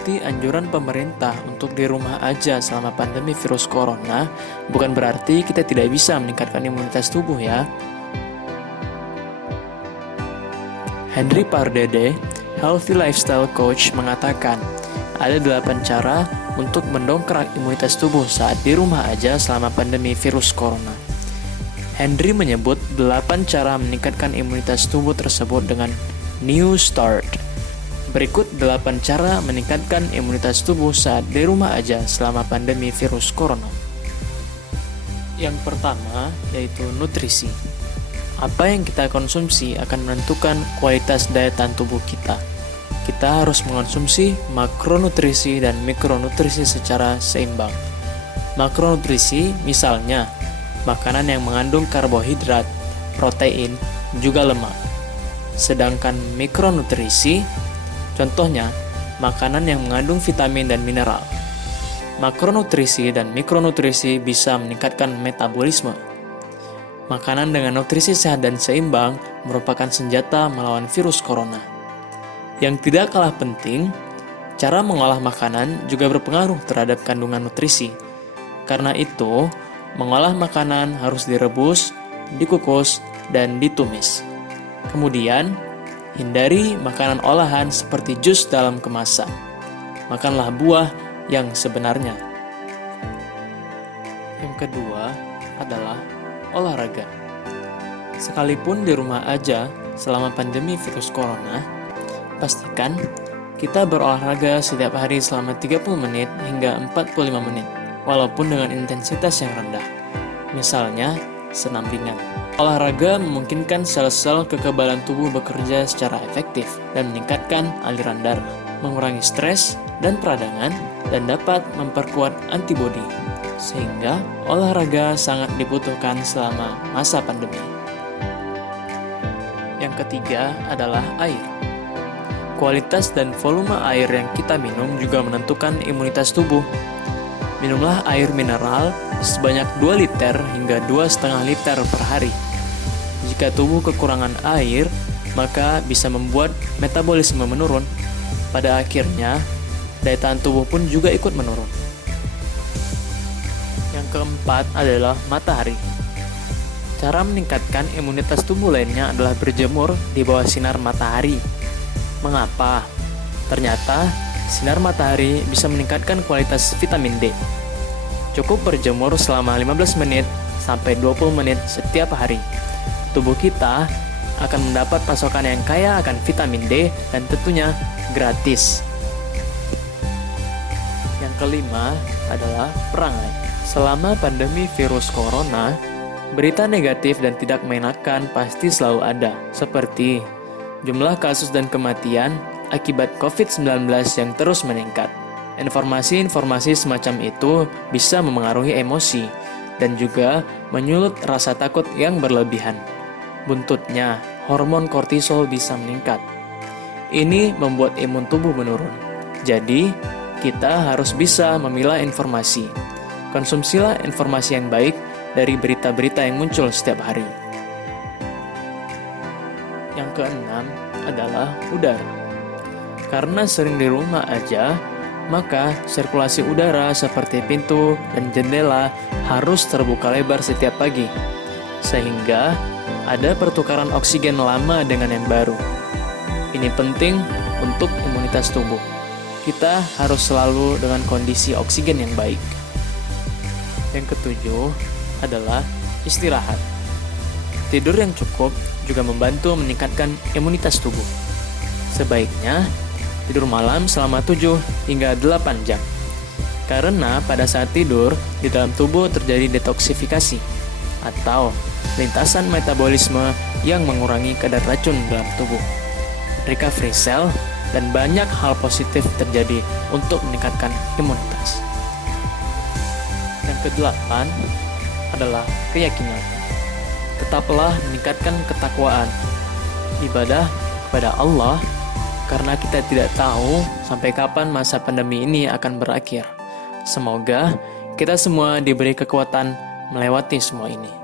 Mengikuti anjuran pemerintah untuk di rumah aja selama pandemi virus corona bukan berarti kita tidak bisa meningkatkan imunitas tubuh ya. Henry Pardede, Healthy Lifestyle Coach, mengatakan ada 8 cara untuk mendongkrak imunitas tubuh saat di rumah aja selama pandemi virus corona. Henry menyebut 8 cara meningkatkan imunitas tubuh tersebut dengan New Start. Berikut 8 cara meningkatkan imunitas tubuh saat di rumah aja selama pandemi virus corona. Yang pertama yaitu nutrisi. Apa yang kita konsumsi akan menentukan kualitas daya tahan tubuh kita. Kita harus mengonsumsi makronutrisi dan mikronutrisi secara seimbang. Makronutrisi misalnya makanan yang mengandung karbohidrat, protein, juga lemak. Sedangkan mikronutrisi contohnya, makanan yang mengandung vitamin dan mineral. Makronutrisi dan mikronutrisi bisa meningkatkan metabolisme. Makanan dengan nutrisi sehat dan seimbang merupakan senjata melawan virus corona. Yang tidak kalah penting, cara mengolah makanan juga berpengaruh terhadap kandungan nutrisi. Karena itu, mengolah makanan harus direbus, dikukus, dan ditumis. Kemudian, hindari makanan olahan seperti jus dalam kemasan. Makanlah buah yang sebenarnya. Yang kedua adalah olahraga. Sekalipun di rumah aja selama pandemi virus corona, pastikan kita berolahraga setiap hari selama 30 menit hingga 45 menit, walaupun dengan intensitas yang rendah. Misalnya, senam ringan. Olahraga memungkinkan sel-sel kekebalan tubuh bekerja secara efektif dan meningkatkan aliran darah, mengurangi stres dan peradangan, dan dapat memperkuat antibodi. Sehingga olahraga sangat dibutuhkan selama masa pandemi. Yang ketiga adalah air. Kualitas dan volume air yang kita minum juga menentukan imunitas tubuh. Minumlah air mineral sebanyak 2 liter hingga 2,5 liter per hari. Jika tubuh kekurangan air, maka bisa membuat metabolisme menurun. Pada akhirnya, daya tahan tubuh pun juga ikut menurun. Yang keempat adalah matahari. Cara meningkatkan imunitas tubuh lainnya adalah berjemur di bawah sinar matahari. Mengapa? Ternyata, sinar matahari bisa meningkatkan kualitas vitamin D. Cukup berjemur selama 15 menit sampai 20 menit setiap hari. Tubuh kita akan mendapat pasokan yang kaya akan vitamin D dan tentunya gratis. Yang kelima adalah perangai. Selama pandemi virus corona, berita negatif dan tidak mengenakan pasti selalu ada, seperti jumlah kasus dan kematian akibat COVID-19 yang terus meningkat. Informasi-informasi semacam itu bisa memengaruhi emosi dan juga menyulut rasa takut yang berlebihan. Buntutnya, hormon kortisol bisa meningkat. Ini membuat imun tubuh menurun. Jadi, kita harus bisa memilah informasi. Konsumsilah informasi yang baik dari berita-berita yang muncul setiap hari. Yang keenam adalah udara. Karena sering di rumah aja, maka sirkulasi udara seperti pintu dan jendela harus terbuka lebar setiap pagi, sehingga ada pertukaran oksigen lama dengan yang baru. Ini penting untuk imunitas tubuh. Kita harus selalu dengan kondisi oksigen yang baik. Yang ketujuh adalah istirahat. Tidur yang cukup juga membantu meningkatkan imunitas tubuh. Sebaiknya tidur malam selama 7 hingga 8 jam. Karena pada saat tidur, di dalam tubuh terjadi detoksifikasi atau lintasan metabolisme yang mengurangi kadar racun dalam tubuh. Recovery cell dan banyak hal positif terjadi untuk meningkatkan imunitas. Yang kedelapan adalah keyakinan. Tetaplah meningkatkan ketakwaan, ibadah kepada Allah, karena kita tidak tahu sampai kapan masa pandemi ini akan berakhir. Semoga kita semua diberi kekuatan melewati semua ini.